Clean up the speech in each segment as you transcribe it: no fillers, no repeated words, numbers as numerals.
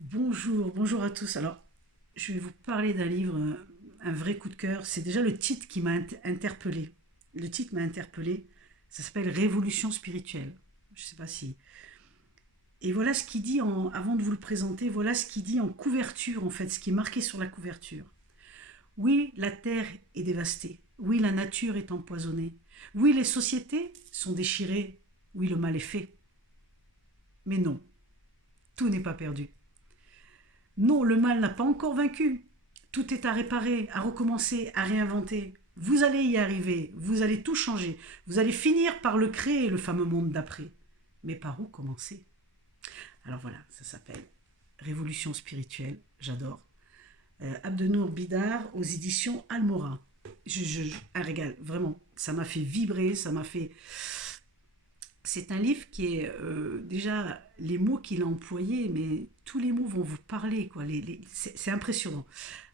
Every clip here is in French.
Bonjour, bonjour à tous. Alors, je vais vous parler d'un livre, un vrai coup de cœur. C'est déjà le titre qui m'a interpellé. Le titre m'a interpellé. Ça s'appelle Révolution spirituelle. Je ne sais pas si. Et voilà ce qu'il dit avant de vous le présenter. Voilà ce qu'il dit en couverture, en fait, ce qui est marqué sur la couverture. Oui, la terre est dévastée. Oui, la nature est empoisonnée. Oui, les sociétés sont déchirées. Oui, le mal est fait. Mais non, tout n'est pas perdu. Non, le mal n'a pas encore vaincu. Tout est à réparer, à recommencer, à réinventer. Vous allez y arriver, vous allez tout changer. Vous allez finir par le créer, le fameux monde d'après. Mais par où commencer? Alors voilà, ça s'appelle Révolution spirituelle, j'adore. Abdenour Bidar aux éditions Almora. Un régal, vraiment. Ça m'a fait vibrer, ça m'a fait. C'est un livre qui est déjà les mots qu'il a employés, mais tous les mots vont vous parler, quoi. C'est impressionnant.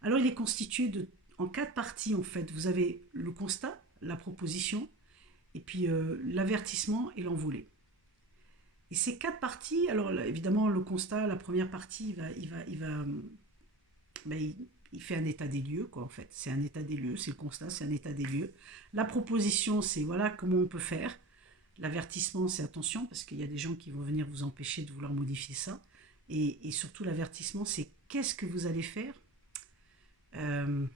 Alors il est constitué en quatre parties en fait. Vous avez le constat, la proposition, et puis l'avertissement et l'envolée. Et ces quatre parties, alors là, évidemment le constat, la première partie, ben, il fait un état des lieux, quoi en fait. C'est un état des lieux, c'est le constat, c'est un état des lieux. La proposition, c'est voilà comment on peut faire. L'avertissement, c'est attention, parce qu'il y a des gens qui vont venir vous empêcher de vouloir modifier ça. Et surtout, l'avertissement, c'est qu'est-ce que vous allez faire. Euh,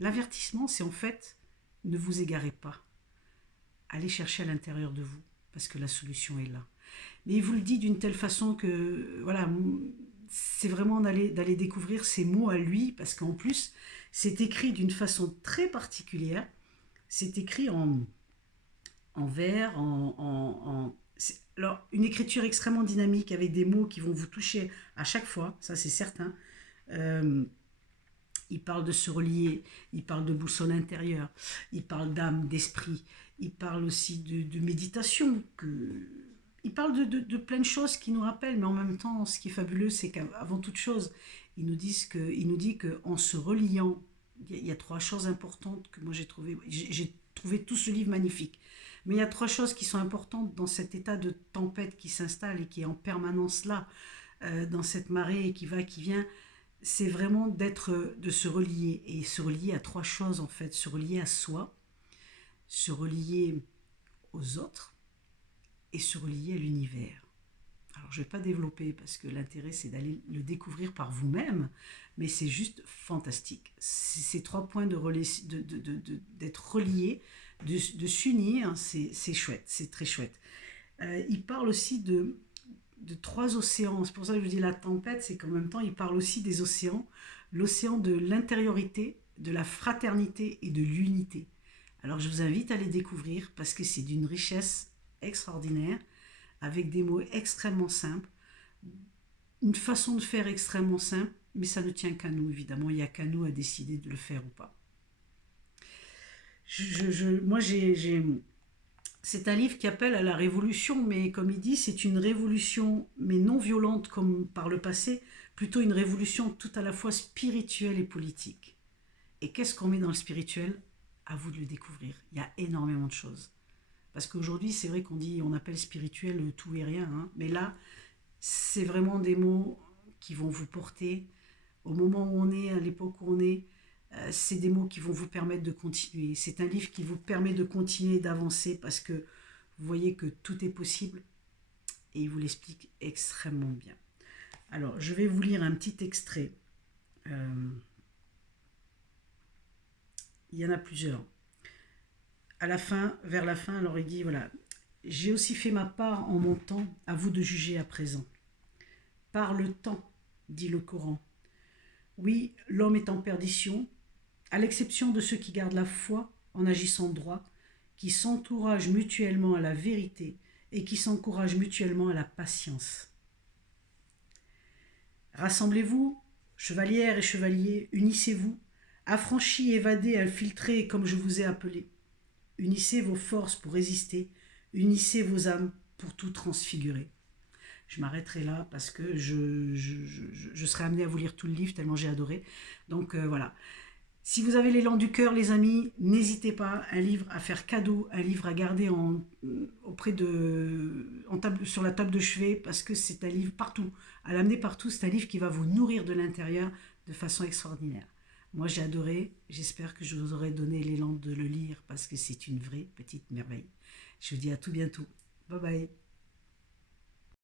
L'avertissement, c'est en fait, ne vous égarez pas. Allez chercher à l'intérieur de vous, parce que la solution est là. Mais il vous le dit d'une telle façon que, voilà, c'est vraiment d'aller découvrir ces mots à lui, parce qu'en plus, c'est écrit d'une façon très particulière. C'est écrit en vers, alors, une écriture extrêmement dynamique avec des mots qui vont vous toucher à chaque fois, ça c'est certain. Euh, il parle de se relier, il parle de boussole intérieure, il parle d'âme, d'esprit, il parle aussi de méditation, il parle de plein de choses qui nous rappellent, mais en même temps, ce qui est fabuleux, c'est qu'avant toute chose, il nous dit qu'en se reliant, il y a trois choses importantes que moi j'ai trouvé tout ce livre magnifique. Mais il y a trois choses qui sont importantes dans cet état de tempête qui s'installe et qui est en permanence là, dans cette marée qui va, qui vient. C'est vraiment de se relier et se relier à trois choses en fait, se relier à soi, se relier aux autres et se relier à l'univers. Alors je ne vais pas développer parce que l'intérêt c'est d'aller le découvrir par vous-même, mais c'est juste fantastique. Ces trois points d'être reliés, de s'unir, c'est chouette, c'est très chouette. Il parle aussi de trois océans. C'est pour ça que je vous dis la tempête, c'est qu'en même temps, il parle aussi des océans. L'océan de l'intériorité, de la fraternité et de l'unité. Alors je vous invite à les découvrir parce que c'est d'une richesse extraordinaire, avec des mots extrêmement simples, une façon de faire extrêmement simple, mais ça ne tient qu'à nous, évidemment. Il n'y a qu'à nous à décider de le faire ou pas. Moi, c'est un livre qui appelle à la révolution, mais comme il dit, c'est une révolution, mais non violente comme par le passé, plutôt une révolution tout à la fois spirituelle et politique. Et qu'est-ce qu'on met dans le spirituel? À vous de le découvrir. Il y a énormément de choses. Parce qu'aujourd'hui, c'est vrai qu'on dit, on appelle spirituel tout et rien, hein, mais là, c'est vraiment des mots qui vont vous porter au moment où on est, à l'époque où on est. C'est des mots qui vont vous permettre de continuer. C'est un livre qui vous permet de continuer, d'avancer, parce que vous voyez que tout est possible et il vous l'explique extrêmement bien. Alors, je vais vous lire un petit extrait. Euh, il y en a plusieurs. À la fin, vers la fin, alors il dit voilà, j'ai aussi fait ma part en mon temps, à vous de juger à présent. Par le temps, dit le Coran. Oui, l'homme est en perdition, à l'exception de ceux qui gardent la foi en agissant droit, qui s'encouragent mutuellement à la vérité et qui s'encouragent mutuellement à la patience. Rassemblez-vous, chevalières et chevaliers, unissez-vous, affranchis, évadés, infiltrés comme je vous ai appelé. Unissez vos forces pour résister, unissez vos âmes pour tout transfigurer. Je m'arrêterai là parce que je serai amenée à vous lire tout le livre tellement j'ai adoré. Donc voilà, Si vous avez l'élan du cœur, les amis, n'hésitez pas, un livre à faire cadeau, un livre à garder sur la table de chevet, parce que c'est un livre partout, à l'amener partout, c'est un livre qui va vous nourrir de l'intérieur de façon extraordinaire. Moi j'ai adoré, j'espère que je vous aurai donné l'élan de le lire, parce que c'est une vraie petite merveille. Je vous dis à tout bientôt. Bye bye.